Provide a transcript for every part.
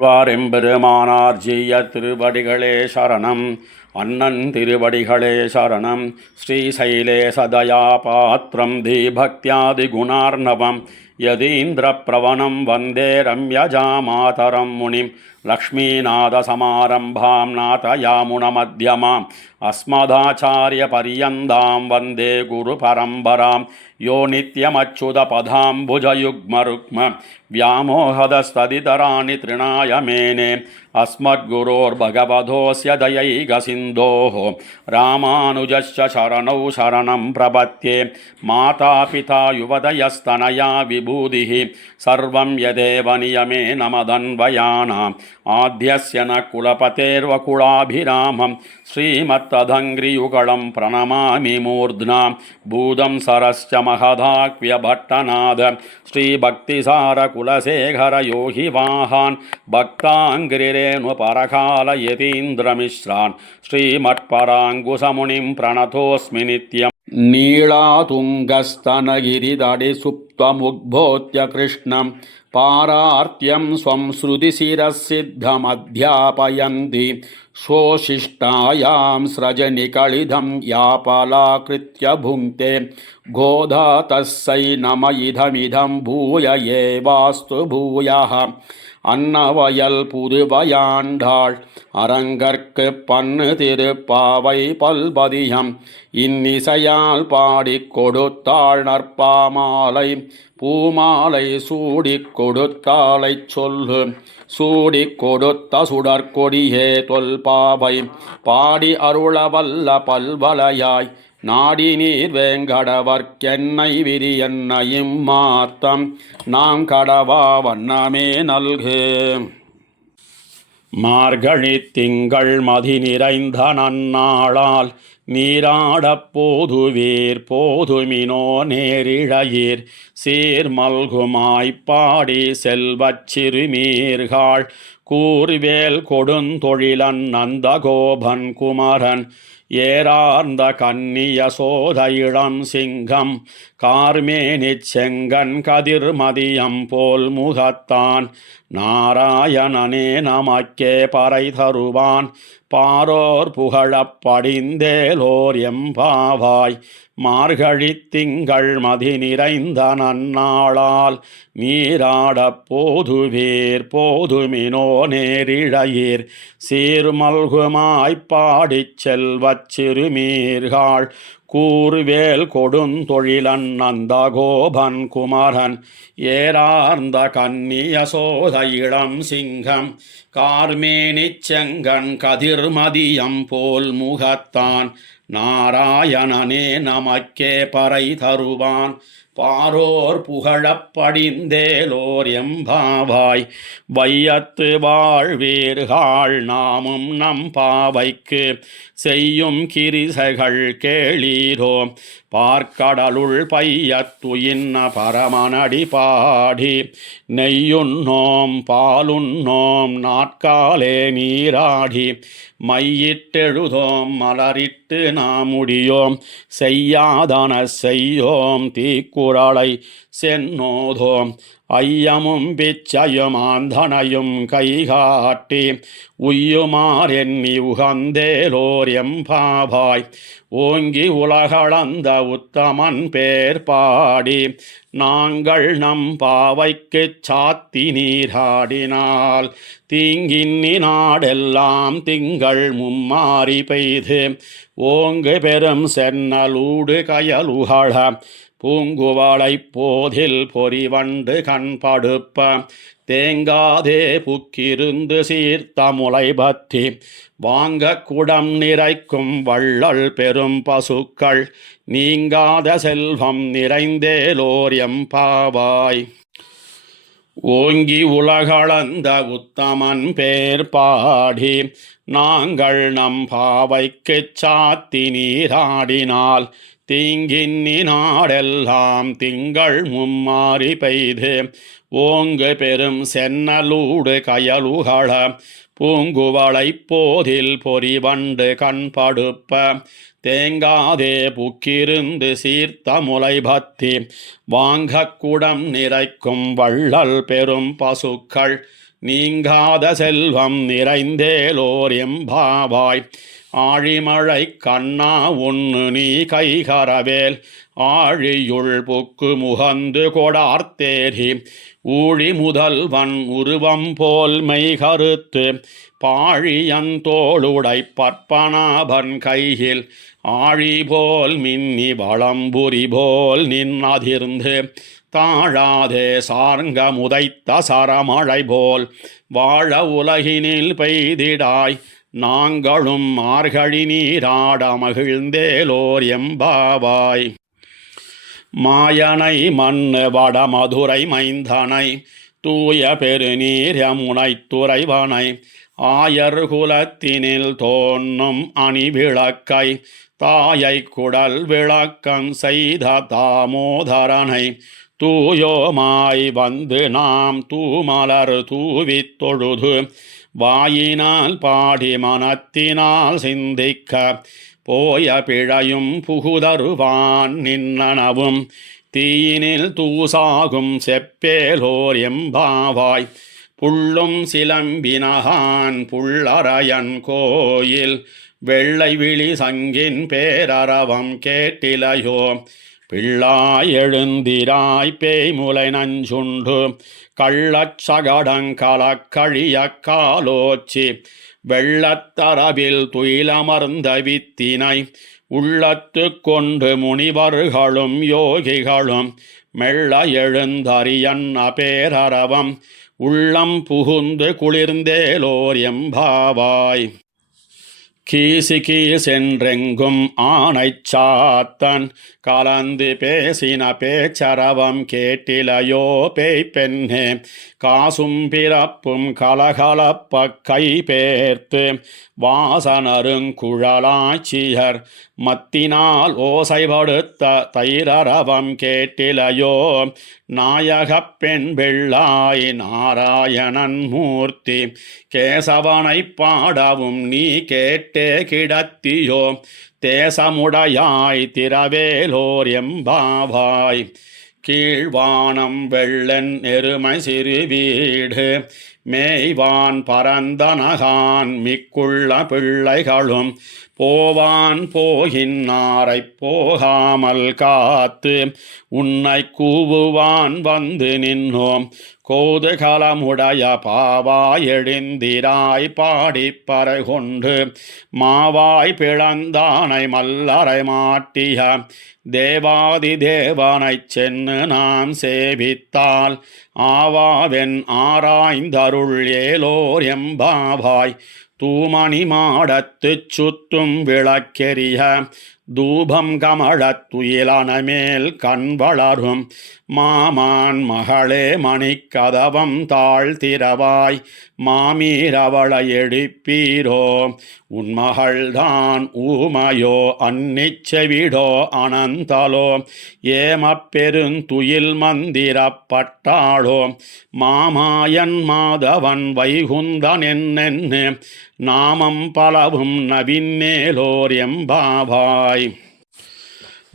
வாரெம்பெருமானார் ஜீய திருவடிகளே சரணம். அண்ணன் திருவடிகளே சரணம். ஸ்ரீசைலே சதயா பாத்திரம் தீபக்தியாதி குணார்ணவம் யதீந்திர பிரவணம் வந்தே ரம்யஜா மாதரம் முனிம் லக்ஷ்மீநாதசமாரம்பாம் நாதயாமுனமத்யமாம் அஸ்மதாச்சாரிய பரியந்தாம் வந்தே குரு பரம்பராம் யோ நித்யமச்சுதபதாம்புஜயுக்மருக்ம व्यामोहदस्तदितराणि तृणाय मेने अस्मद्गुरोर्भगवतोऽस्य दयैकसिन्धोः रामानुजस्य शरणौ शरणं प्रपद्ये मातापिता युवतयस्तनया विभूतिः सर्वं यदेव नियमेन मदन्वयानाम् आद्यस्य न कुलपतेर्वकुलाभिरामं श्रीमत्तदङ्घ्रियुगलं प्रणमामि मूर्ध्ना भूतं सरश्च महदाक्व्यभट्टनाद श्रीभक्तिसार कुलशेखर योहि वाहान् भक्ताङ्घ्रिरेणु परकालयतीन्द्रमिश्रान् श्रीमत्पराङ्कुशमुनिं प्रणतोऽस्मि नित्यम् नीलातुङ्गस्तनगिरिदडिसुप्तमुद्बोध्य कृष्णं पारार्त्यं स्वं श्रुतिशिरसिद्धमध्यापयन्ति स्वशिष्टायां स्रजनिकलिधं यापलाकृत्य भुङ्क्ते गोधा तस्यै नम इदमिदं भूय एवास्तु भूयः அன்னவயல் புதுவையாண்டாள் அரங்கற்கு பண்ணு திருப்பாவை பல்பதியம் இன்னிசையால் பாடிக் கொடுத்தாள் நற்பாமாலை பூமாலை சூடிக் கொடுத்தாளை சொல்லு சூடிக் கொடுத்த சுடற்கொடியே தொல்பாவை பாடி அருளவல்ல பல்வலையாய் நாடி நீர் வேங்கடவர்க்கென்னை விரியன்னையும் மாத்தம் நாம் கடவா வண்ணமே நல்கு. மார்கழி திங்கள் மதி நிறைந்த நன்னாளால் நீராடப் போதுவீர் போதுமினோ நேரிழையீர் சீர்மல்குமாய்ப்பாடி செல்வச் சிறுமீர்கள் கூர்வேல் கொடுந்தொழிலன் நந்தகோபன் குமரன் ஏரார்ந்த கன்னிய சோத இளம் சிங்கம் கார்மேனிச் செங்கன் கதிர்மதியம் போல் முகத்தான் நாராயணனே நமக்கே பறை தருவான் பாரோர் புகழப் படிந்தேலோர் எம்பாவாய். மார்கழி திங்கள் மதி நிறைந்த நன்னாளால் நீராடப் போதுவீர் போதுமினோ நேரிழையீர் சீர்மல்குமாய்ப்பாடிச் செல்வச் சிறுமீர்கள் கூர்வேல் கொடுந்தொழிலன் நந்தகோபன் குமரன் ஏரார்ந்த கன்னிய சோத இளம் சிங்கம் கார்மேனிச் செங்கன் கதிர்மதியம் போல் முகத்தான் நாராயணனே நமக்கே பறை தருவான் பாரோர் புகழப் படிந்தேலோர் எம்பாவாய். வையத்து வாழ்வீர்கள் நாமும் நம் பாவைக்கு செய்யும் கிரிசைகள் கேளீரோ பார்க்கடலுள் பையத்துயின்ன பரமனடி பாடி நெய்யுண்ணோம் பாலுண்ணோம் நாட்காலே நீராடி மையிட்டெழுதோம் மலரிட்டு நாமுடியோம் செய்யாதன செய்யோம் தீக்குறளை சென்னோதோம் ஐயமும் பிச்சையும் ஆந்தனையும் கைகாட்டி உய்யுமாறெண்ணி உகந்தேலோர் எம்பாவாய். ஓங்கி உலகளந்த உத்தமன் பேர் பாடி நாங்கள் நம் பாவைக்குச் சாத்தி நீராடினால் தீங்கின்னி நாடெல்லாம் திங்கள் மும்மாறி பெய்து ஓங்கு பெரும் சென்னலூடு கயலுகள பூங்குவளை போதில் பொறிவண்டு கண்படுப்ப தேங்காதே புக்கிருந்து சீர்த்த முளை பத்தி வாங்க குடம் நிறைக்கும் வள்ளல் பெரும் பசுக்கள் நீங்காத செல்வம் நிறைந்தேலோர் எம்பாவாய். ஓங்கி உலகளந்த உத்தமன் பேர் பாடி நாங்கள் நம் பாவைக்குச் சாத்தி நீராடினால் தீங்கின்னி நாடெல்லாம் திங்கள் மும்மாறி பெய்து ஓங்கு பெரும் சென்னலூடு கயலுகள பூங்குவளை போதில் பொறிவண்டு கண்படுப்ப தேங்காதே புக்கிருந்து சீர்த்த முளை பத்தி வாங்க குடம் நிறைக்கும் வள்ளல் பெரும் பசுக்கள் நீங்காத செல்வம் நிறைந்தேலோர் எம்பாவாய். ஆழிமழை கண்ணா உண்ணு நீ கைகரவேல் ஆழியுள் புக்கு முகந்து கொடார்த்தேரி ஊழி முதல்வன் உருவம் போல் மெய்கருத்து பாழியந்தோளுடை பற்பனாபன் கையில் ஆழி போல் மின்னி வளம்புரி போல் நின் அதிர்ந்து தாழாதே சார்ங்க முதைத்த சரமழை போல் வாழ உலகினில் பெய்திடாய் நாங்களும் மார்கழி நீராட மகிழ்ந்தேலோர் எம்பாவாய். மாயனை மண்ணு வடமதுரை மைந்தனை தூய பெருநீர் யமுனை துறைவனை ஆயர் குலத்தினில் தோன்றும் அணிவிளக்கை தாயை குடல் விளக்கம் செய்த தாமோதரனை தூயோமாய் வந்து நாம் தூமலர் தூவித் தொழுது வாயினால் பாடி மனத்தினால் சிந்திக்க போய பிழையும் புகுதருவான் நின்னனவும் தீயினில் தூசாகும் செப்பேலோர் எம்பாவாய். புள்ளும் சிலம்பினகான் புள்ளரையன் கோயில் வெள்ளை விழி சங்கின் பேரரவம் கேட்டிலையோ பிள்ளாய் எழுந்திராய் பேய்முலை நஞ்சுண்டு கள்ளச்சகடங்கலக்கழிய காலோச்சி வெள்ளத்தரவில் துயிலமர்ந்த வித்தினை உள்ளத்து கொண்டு முனிவர்களும் யோகிகளும் மெல்ல எழுந்தறியன் பேரரவம் உள்ளம் புகுந்து குளிர்ந்தேலோர் எம்பாவாய். கீசி கீசென்றெங்கும் ஆனைச் சாத்தன் கலந்து பேசின பேச்சரவம் கேட்டிலையோ பேய்ப்பெண்ணே காசும் பிறப்பும் கலகலப்ப கை பேர்த்து வாசனருங்குழலாய்ச்சியர் மத்தினால் ஓசைபடுத்த தைரரவம் கேட்டிலையோ நாயகப் பெண் பிள்ளாய் நாராயணன் மூர்த்தி கேசவனை பாடவும் நீ கேட்டே கிடத்தியோ தேசமுடையாய் திரவேலோர் எம்பாவாய். கீழ்வானம் வெள்ளன் எருமை சிறு வீடு மேய்வான் பரந்தனகான் மிக்குள்ள பிள்ளைகளும் போவான் போகின்னாரை போகாமல் காத்து உன்னை கூவுவான் வந்து நின்னோம் கோதுகலமுடைய பாவாய் எழுந்திராய் பாடிப்பறை கொண்டு மாவாய் பிளந்தானை மல்லரை மாட்டிய தேவாதி தேவனைச் சென்னு நாம் சேவித்தால் ஆவாவென் ஆராய்ந்தருள் ஏலோர் எம்பாவாய். தூமணி மாடத்துச் சுத்தும் விளக்கெரிய தூபம் கமழத்துயிலன மேல் கண் வளரும் மாமான் மகளே மணிக்கதவம் தாழ்த்திரவாய் மாமீரவளை எழுப்பீரோ உன்மகள்தான் ஊமையோ அன்னிச்செவிடோ அனந்தலோ ஏமப்பெருந்துயில் மந்திரப்பட்டாளோ மாமாயன் மாதவன் வைகுந்தன் என்னென்னு நாமம் பலவும் நவின்னேலோர் எம்பாவாய்.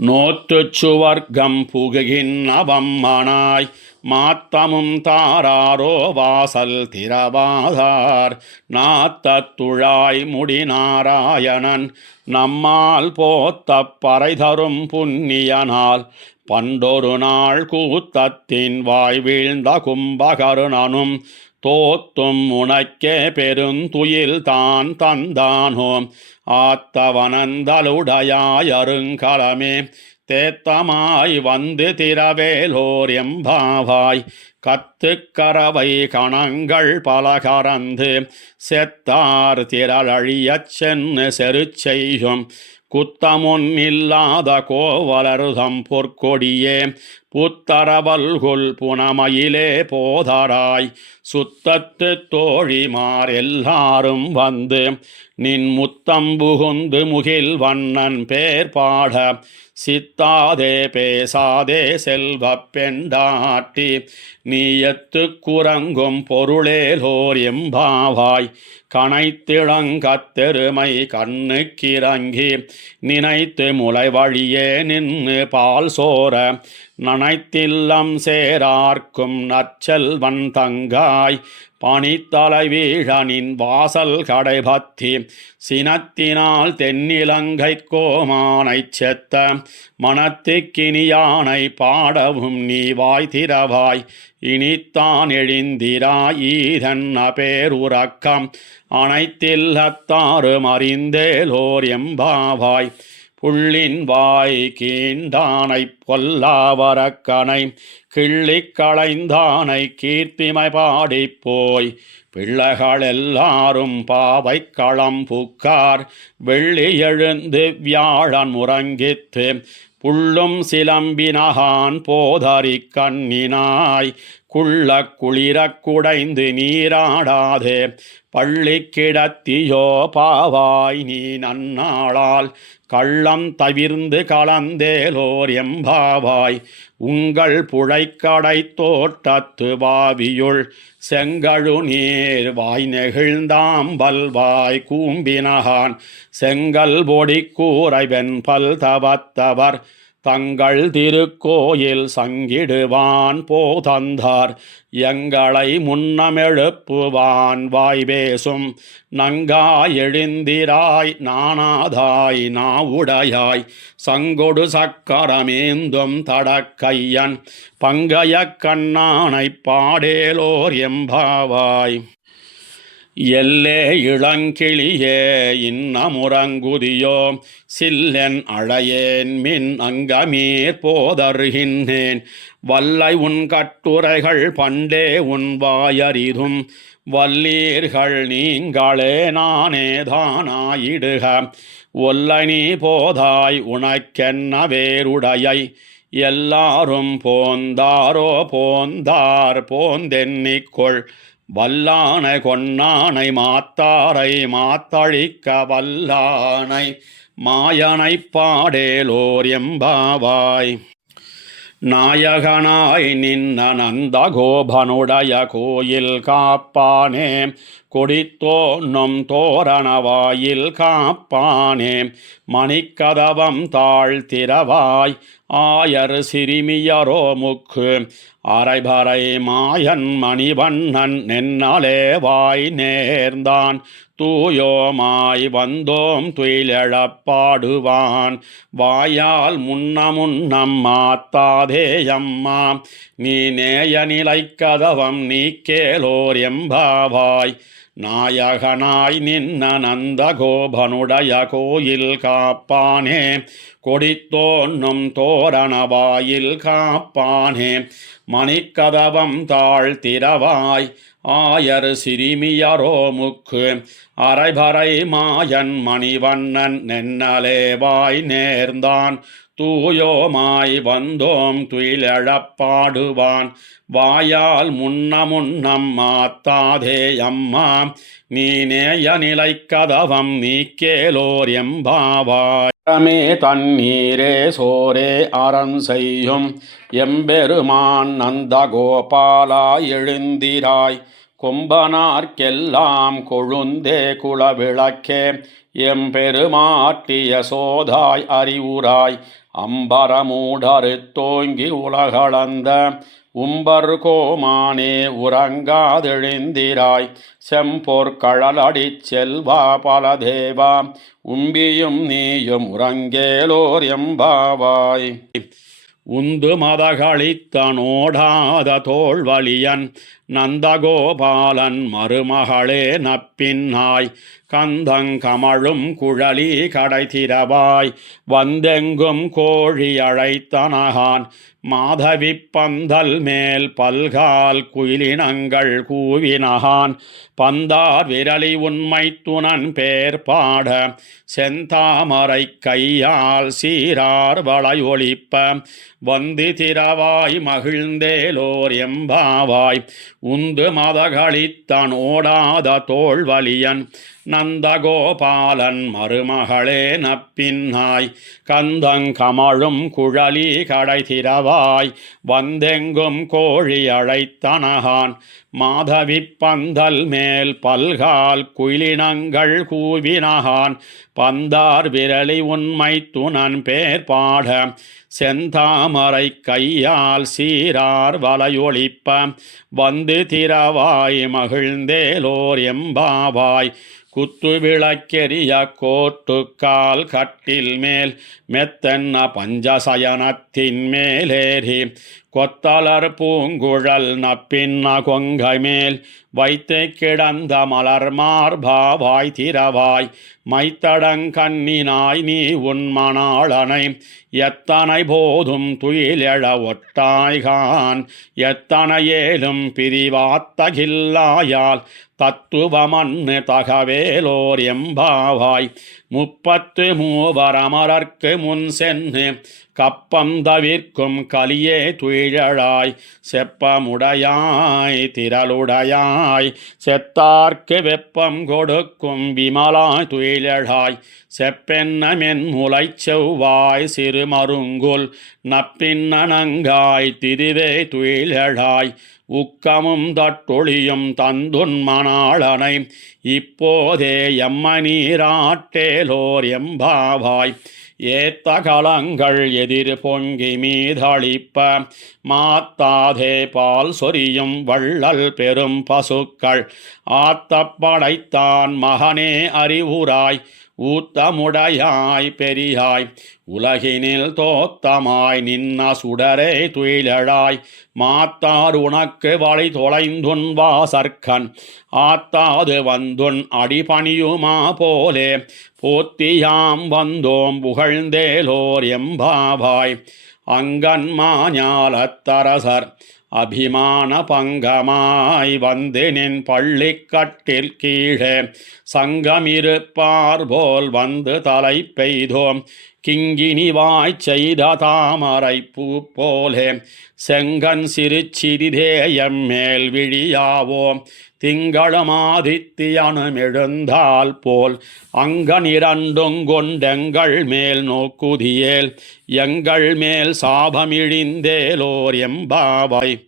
நோத்துச் சுவர்க்கம் புகுகின்னவம் மனாய் மாத்தமும் தாராரோ வாசல் திரவாதார் நாத்தத்துழாய் முடிநாராயணன் நம்மால் போத்த பறை தரும் புண்ணியனால் பண்டொரு நாள் கூத்தத்தின் வாய் வீழ்ந்த கும்பகருணனும் தோத்தும் உனக்கே பெருந்துயில் தான் தந்தானோ ஆத்தவனந்தலுடையாய் அருங்கலமே தேத்தமாய் வந்து திரவேலோர் எம்பாவாய். கத்துக்கரவை கணங்கள் பல கறந்து செத்தார் திரளழியச் சென்னு செரு செய்யும் குத்தமுன் இல்லாத கோவலருதம் பொற்கொடியே புத்தரவல்குல் புனமயிலே போதராய் சுத்தத்து தோழிமார் எல்லாரும் வந்து நின் முத்தம் புகுந்து முகில் வண்ணன் பேர் பாட சித்தாதே பேசாதே செல்வ பெண்டாட்டி நீயத்து குரங்கும் பொருளேலோர் எம்பாவாய். கனைத்திளங்கத்தெருமை கண்ணுக்கிறங்கி நினைத்து முளை வழியே நின்று பால் சோர நனைத்தில்லம் சேரார்க்கும் நற்செல்வன் தங்காய் பனித்தலை வீழனின் வாசல் கடைபத்தி சினத்தினால் தென்னிலங்கை கோமானைச் செத்த மனத்துக்கினியானை பாடவும் நீ வாய் திறவாய் இனித்தான் எழுந்திராய் ஈதன்ன பேருறக்கம் அனைத்தில்லத்தாறு அறிந்தேலோர் எம்பாவாய் புள்ளின் வாய் கீண்டானை பொல்லாவரக்கனை கிள்ளிக் களைந்தானை கீர்த்திமை பாடிப்போய் பிள்ளைகள் எல்லாரும் பாவை களம் புக்கார் வெள்ளி எழுந்து வியாழன் முறங்கித்து புள்ளும் சிலம்பினகான் போதறி கண்ணினாய் குள்ள குளிரக் குடைந்து நீராடாதே பள்ளி கிடத்தியோ பாவாய் நீ நன்னாளால் கள்ளம் தவிர்ந்து கலந்தேலோர் எம்பாவாய் உங்கள் புழைக்கடை தோட்டத்து வாவியுள் செங்கழு நீர் வாய் நெகிழ்ந்தாம்பல் வாய் கூம்பினகான் செங்கல் பொடி கூரை வெண்பல் தவத்தவர் தங்கள் திருக்கோயில் சங்கிடுவான் போதந்தார் எங்களை முன்னமெழுப்புவான் வாய் பேசும் நங்காய் எழுந்திராய் நானாதாய் நாவுடையாய் சங்கொடு சக்கரமேந்தும் தடக்கையன் பங்கைய கண்ணானைப் பாடேலோர் எம்பாவாய் எல்லே இளங்கிளியே இன்னமுறங்குதியோ சில்லென் அழையேன் மின் அங்கமீர் போதருகின்றேன் வல்லை உன் கட்டுரைகள் பண்டே உன் வாயறிதும் வல்லீர்கள் நீங்களே நானே தானாயிடுக ஒல்லை நீ போதாய் உனக்கென்ன வேறுடையை எல்லாரும் போந்தாரோ போந்தார் போந்தென்னிக்கொள் வல்லானை கொன்னானை மாத்தாரை மாத்தழிக்க வல்லானை மாயனைப் பாடேலோர் எம்பாவாய் நாயகனாய் நின்ன நந்தகோபனுடைய கோயில் காப்பானே கொடித்தோன்னும் தோரணவாயில் காப்பானே மணிக்கதவம் தாழ்த்திரவாய் ஆயர் சிறுமியரோ முக்கு அரைபறை மாயன் மணிவண்ணன் நென்னலே வாய் நேர்ந்தான் தூயோமாய் வந்தோம் துயிலெழப்பாடுவான் வாயால் முன்னம் மாத்தாதே அம்மா நீ நேய நிலைக்கதவம் நீக்கேலோர் எம்பாவாய் நாயகனாய் நின்ன நந்தகோபனுடைய கோயில் காப்பானே கொடித்தோன்னும் தோரணவாயில் காப்பானே மணிக்கதவம் தாழ்த்திரவாய் ஆயர் சிறுமியரோ முக்கு அரைபறை மாயன் மணிவண்ணன் நென்னலே வாய் நேர்ந்தான் தூயோமாய் வந்தோம் துயிலெழப்பாடுவான் வாயால் முன்னம் மாத்தாதே அம்மா நீ நேய நிலைக்கதவம் நீக்கேலோர் எம்பாவாய் மே தண்ணீரே சோரே அரண் செய்யும் எம்பெருமான் நந்தகோபாலா எழுந்திராய் கொம்பனார்க்கெல்லாம் கொழுந்தே குலவிளக்கே எம்பெருமாட்டிய சோதாய் அறிவுராய் அம்பரமூடரு தோங்கி உலகளந்த உம்பர் கோமானே உறங்காதெழுந்திராய் செம்பொற்கழலடிச் செல்வா பலதேவா உம்பியும் நீயும் உறங்கேலோர் எம்பாவாய் உந்து மதகளித்தனோடாத தோள்வலியன் நந்தகோபாலன் மருமகளே நப்பின்னாய் கந்தங்கமழும் குழலி கடைத்திரவாய் வந்தெங்கும் கோழி அழைத்தனகான் மாதவி பந்தல் மேல் பல்கால் குயிலினங்கள் கூவினகான் பந்தார் விரலி உண்மை துணன் பேர் பாட செந்தாமரை கையால் சீரார் வளை ஒளிப்ப வந்து திரவாய் மகிழ்ந்தேலோர் எம்பாவாய் உந்து மதகளித்தனோடாத தோள்வலியன் நந்தகோபாலன் மருமகளே நப்பின்னாய் கந்தங்கமழும் குழலி கடைத்திரவாய் வந்தெங்கும் கோழி அழைத்தனகான் மாதவி பந்தல் மேல் பல்கால் குயிலினங்கள் கூவினான் பந்தார் விரலி உண்மை துணன் பேர் பாட செந்தாமரை கையால் சீரார் வலையொழிப்ப வந்து திரவாய் மகிழ்ந்தேலோர் எம்பாவாய் குத்து விளக்கெரிய கோட்டுக்கால் கட்டில் மேல் மெத்தன்ன பஞ்சசயனத்தின் மேலேறி கொத்தலர் பூங்குழல் நப்பின்ன கொங்கை மேல் வைத்து கிடந்த மலர் மார்பாவாய் திரவாய் மைத்தடங்கண்ணினாய் நீ உன்மணாளனை எத்தனை போதும் துயிலெழ ஒட்டாய்கான் எத்தனை ஏலும் பிரிவாத்தகில்லாயால் தத்துவமன்னு தகவேலோர் எம்பாவாய் 33 அமரர்க்கு முன் சென்று கப்பம் தவிர்க்கும் கலியே துயிழாய் செப்பமுடையாய் திரளுடையாய் செத்தார்க்கு வெப்பம் கொடுக்கும் விமலாய் துயிழாய் செப்பென்னமென் முலை செவ்வாய் சிறுமருங்குல் நப்பின்னங்காய் திரிவே துயிழாய் உக்கமும் தட்டொழியும் தந்துன் மணாளனை இப்போதே எம்மநீராட்டேலோர் எம்பாவாய் ஏத்த கலங்கள் எதிர் பொங்கி மீதளிப்ப மாத்தாதே பால் சொரியும் வள்ளல் பெரும் பசுக்கள் ஆத்தப்படைத்தான் மகனே அறிவுராய் ஊத்தமுடையாய் பெரியாய் உலகினில் தோத்தமாய் நின்ன சுடரே துயிலழாய் மாத்தார் உனக்கு வழி தொலைந்துன் வாசற்கண் ஆத்தாது வந்துன் அடிபணியுமா போலே போத்தியாம் வந்தோம் புகழ்ந்தேலோர் எம்பாவாய் அங்கன்மாஞாலத்தரசர் அபிமான பங்கமாய் வந்து நின் பள்ளிக்கட்டில் கீழே சங்கமிருப்பார் போல் வந்து தலை பெய்தோம் கிங்கினிவாய் செய்த தாமரை பூ போலே செங்கன் சிறுச்சிறிதேயம் மேல் விழியாவோம் திங்களமாதித்தியனும் எழுந்தால் போல் அங்கனிரண்டும் கொண்டெங்கள் மேல் நோக்குதியேல் எங்கள் மேல் சாபமிழிந்தேலோர் எம்பாவாய்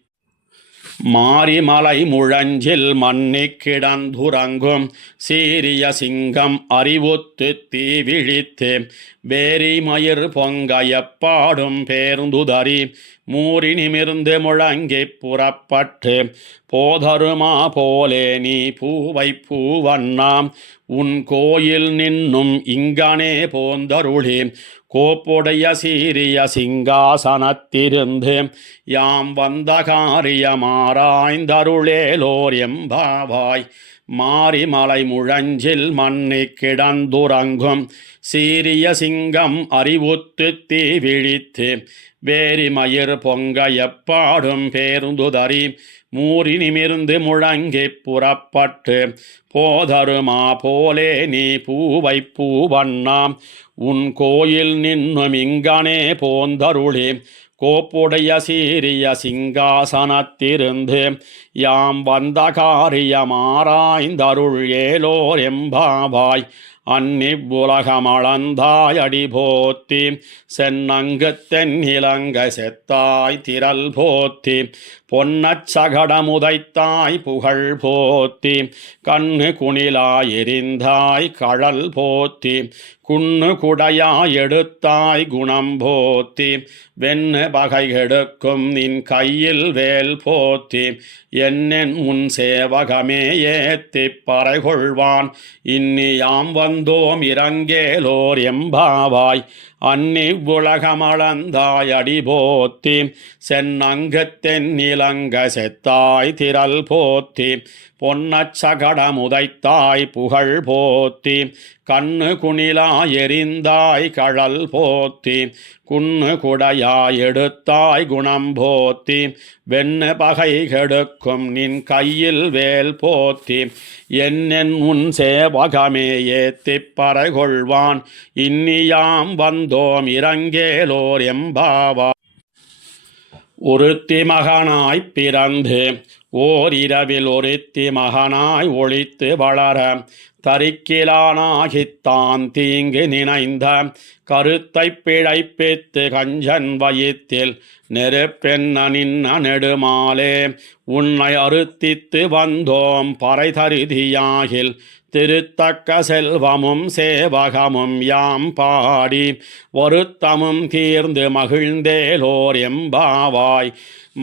மாரிமலை முழஞ்சில் மன்னி கிடந்துறங்கும் சீரிய சிங்கம் அறிவுத்து தீ விழித்து வேரி மயிர் பொங்க எப்பாடும் பேர்ந்துதறி மூறி நிமிர்ந்து முழங்கி புறப்பட்டு போதருமா போலே நீ பூவை பூவண்ணாம் உன் கோயில் நின்னும் இங்கனே போந்தருளி கோப்புடைய சீரிய சிங்காசனத்திருந்து யாம் வந்த காரியமாராய்ந்தருளேலோர் எம்பாவாய் மாரிமலை முழஞ்சில் மன்னி கிடந்துறங்கும் சீரிய சிங்கம் அறிவுத்து தீ விழித்து வேரி மயிர் பொங்க எப்பாடும் பேர்ந்துதறி மூறி நிமிர்ந்து முழங்கி புறப்பட்டு போதருமா போலே நீ பூவை பூவண்ணாம் உன் கோயில் நின்னும் இங்கனே போந்தருளி கோப்புடைய சீரிய சிங்காசனத்திருந்து யாம் வந்த காரியமாராய்ந்தருள் ஏலோர் எம்பாவாய் அந்நிவ்வுலகமளந்தாய் அடி போத்தி சென்னங்கு தென்னிலங்க செத்தாய் திரள் போத்தி பொன்னச் சகடமுதைத்தாய் புகழ் போத்தி கண்ணு குணிலாய் எரிந்தாய் கழல் போத்தி குன்னு குடையாய் எடுத்தாய் குணம் போத்தி வெண்ணு பகை கெடுக்கும் நின் கையில் வேல் போத்தி என்னென் உன் சேவகமே ஏத்திப் பறைகொள்வான் இன்னியாம் வந்தோம் இறங்கேலோர் எம்பாவாய் அந்நிவ்வுலகமளந்தாய் அடி போத்தி சென்னங்கு தென்னிலங்க செத்தாய் திரள் போத்தி பொன்னச் சகடமுதைத்தாய் புகழ் போத்தி கண்ணு குணிலாய் எரிந்தாய் கழல் போத்தி குன்னு குடையாய் எடுத்தாய் குணம் போத்தி வெண்ணு பகை கெடுக்கும் நின் கையில் வேல் போத்தி என்னென் உன் சேவகமே ஏத்திப் பறைகொள்வான் இன்னியாம் வந்தோம் இறங்கேலோர் எம்பாவாய் ஒருத்தி மகனாய் பிறந்து ஓர் இரவில் ஒருத்தி மகனாய் ஒளித்து வளர தரிக்கிலானாகித்தான் தீங்கு நினைந்த கருத்தை பிழைப்பித்து கஞ்சன் வயிற்றில் நெருப்பென்ன நின்ன நெடுமாலே உன்னை அறுத்தித்து வந்தோம் பறை தருதியாகில் திருத்தக்க செல்வமும் சேவகமும் யாம் பாடி வருத்தமும் தீர்ந்து மகிழ்ந்தேலோர் எம்பாவாய்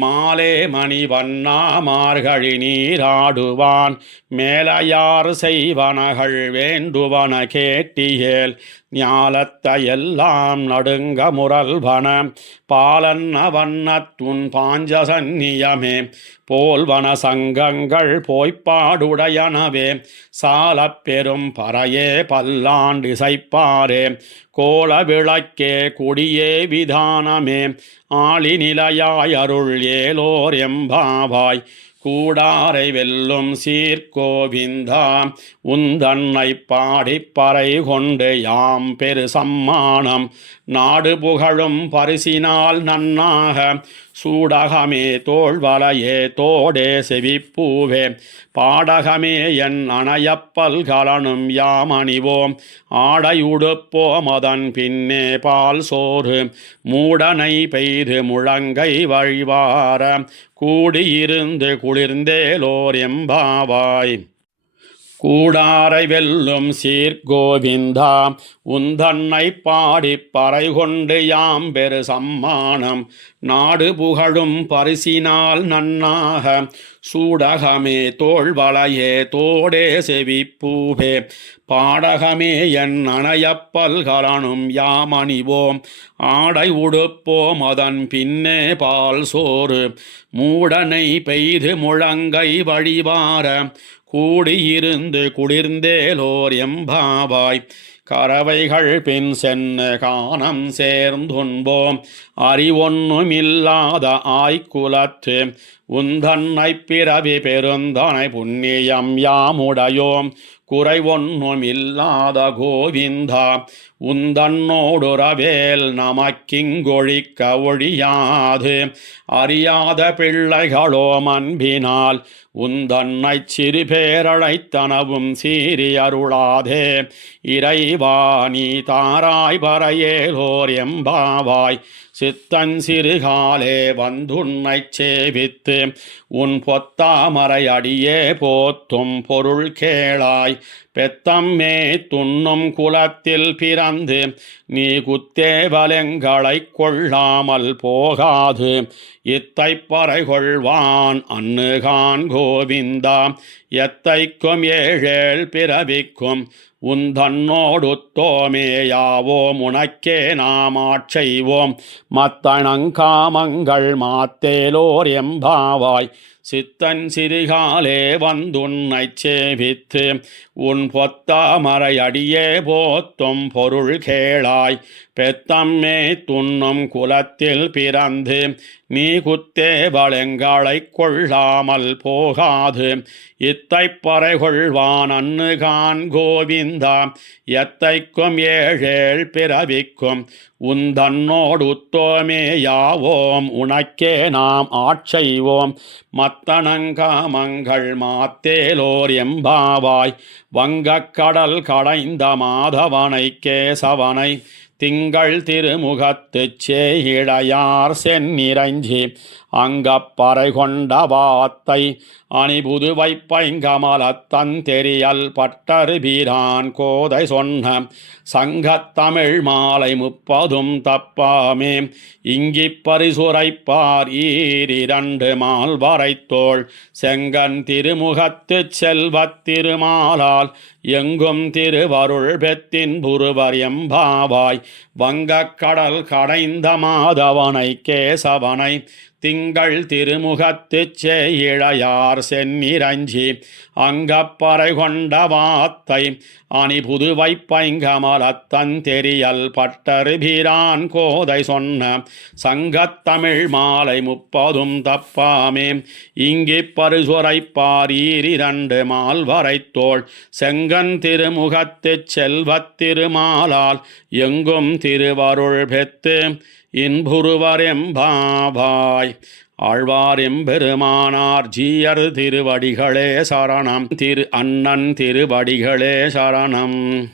மாலே மணிவண்ணா மார்கழி நீராடுவான் மேலையார் செய்வனகள் வேண்டுவன கேட்டியேல் ஞாலத்தை எல்லாம் நடுங்க முரல்வன பாலன்ன வண்ணத்துன் பாஞ்சசன்னியமே போல்வன சங்கங்கள் போய்ப்பாடுடையனவே சாலப் பெரும் பறையே பல்லாண்டு இசைப்பாரே கோல விளக்கே குடியே விதானமே ஆளி நிலையாய் அருள் ஏலோர் எம்பாவாய் கூடாரை வெல்லும் சீர்கோவிந்தா உந்தன்னை பாடிப்பறை கொண்டு யாம் பெரு சம்மானம் நாடு புகழும் பரிசினால் நன்னாக சூடகமே தோள்வலையே தோடே செவிப்பூவே பாடகமே என் அணையப்பல் கலனும் யாம் அணிவோம் ஆடை உடுப்போம் அதன் பின்னே பால் சோறு மூடனை பெய்து முழங்கை வழிவார கூடியிருந்து குளிர்ந்தேலோர் எம்பாவாய் கூடாரை வெல்லும் சீர்கோவிந்தா உந்தன்னை பாடிப்பறை கொண்டு யாம் பெரு சம்மானம் நாடு புகழும் பரிசினால் நன்னாக சூடகமே தோள்வலையே தோடே செவிப்பூவே பாடகமே என் அணையப்பல் கலனும் யாம் அணிவோம் ஆடை உடுப்போம் அதன் பின்னே பால் சோறு மூடனை பெய்து முழங்கை வழிவார கூடியிருந்து குளிர்ந்தேலோர் எம்பாவாய் கறவைகள் பின் சென்னு காணம் சேர்ந்துண்போம் அறிவொன்னுமில்லாத ஆய்குலத்து உந்தன்னை பிறவி பெருந்தனை புண்ணியம் யாமுடையோம் குறைவொன்னுமில்லாத கோவிந்தா உந்தன்னோடுறவேல் நமக்கிங்கொழிக்க ஒழியாது அறியாத பிள்ளைகளோம் அன்பினால் உந்தன்னை சிறு பேரழைத்தனவும் சீரி அருளாதே இறைவா நீ தாராய் பறையேலோர் எம்பாவாய் சித்தன் சிறுகாலே வந்துன்னை சேவித்து உன் பொத்தாமரை அடியே போத்தும் பொருள் கேளாய் பெத்தம்மே துண்ணும் குலத்தில் பிறந்து நீ குத்தேவலெங்களை கொள்ளாமல் போகாது இத்தை பறை கொள்வான் அன்னுகான் கோவிந்தா எத்தைக்கும் ஏழேழ் பிறவிக்கும் உந்தன்னோடுத்தோமேயாவோம் உனக்கே நாம் ஆட்செய்வோம் மத்தனங்காமங்கள் மாத்தேலோர் எம்பாவாய் சித்தன் சிறுகாலே வந்துன்னை சேவித்து உன் பொத்தாமரை அடியே போத்தும் பொருள் கேளாய் பெத்தம்மே துண்ணும் குலத்தில் பிறந்து நீ குத்தேவலெங்களை கொள்ளாமல் போகாது இத்தை பறை கொள்வான் அன்னுகான் கோவிந்தா எத்தைக்கும் ஏழேழ் பிறவிக்கும் உந்தன்னோடு உத்தோமே யாவோம் உனக்கே நாம் ஆட்செய்வோம் மத்தனங்காமங்கள் மாத்தேலோர் எம்பாவாய் வங்கக்கடல் கடைந்த மாதவனை கேசவனை திங்கள் திருமுகத்துச் சேயிழையார் செந்நிறஞ்சி அங்கப்பறை கொண்ட வாத்தை அணிபுது வைப்பைங்கமலத்தன் தெரியல் பட்டரு பீரான் கோதை சொன்ன சங்கத்தமிழ் மாலை 30 தப்பாமே இங்கிப் பரிசுரைப்பார் ஈரிரண்டு மால்வரைத்தோள் செங்கன் திருமுகத்துச் செல்வத் திருமாலால் எங்கும் திருவருள் பெத்தின் புருவர் எம்பாவாய் வங்கக்கடல் கடைந்த மாதவனை கேசவனை திங்கள் திருமுகத்துச் சேயிழையார் செந்நிறஞ்சி அங்கப்பறை கொண்ட வாத்தை அணிபுது வைப்பைங்கமலத்தன் தெரியல் பட்டரு பீரான் கோதை சொன்ன சங்கத்தமிழ் மாலை 30 தப்பாமே இங்கிப் பரிசுரைப்பார் ஈரிரண்டு மால்வரைத்தோள் செங்கன் திருமுகத்துச் செல்வத் திருமாலால் எங்கும் திருவருள் பெத்து இன்புருவர் எம்பாவாய். ஆழ்வார் எம்பெருமானார் ஜீயர் திருவடிகளே சரணம். திரு அண்ணன் திருவடிகளே சரணம்.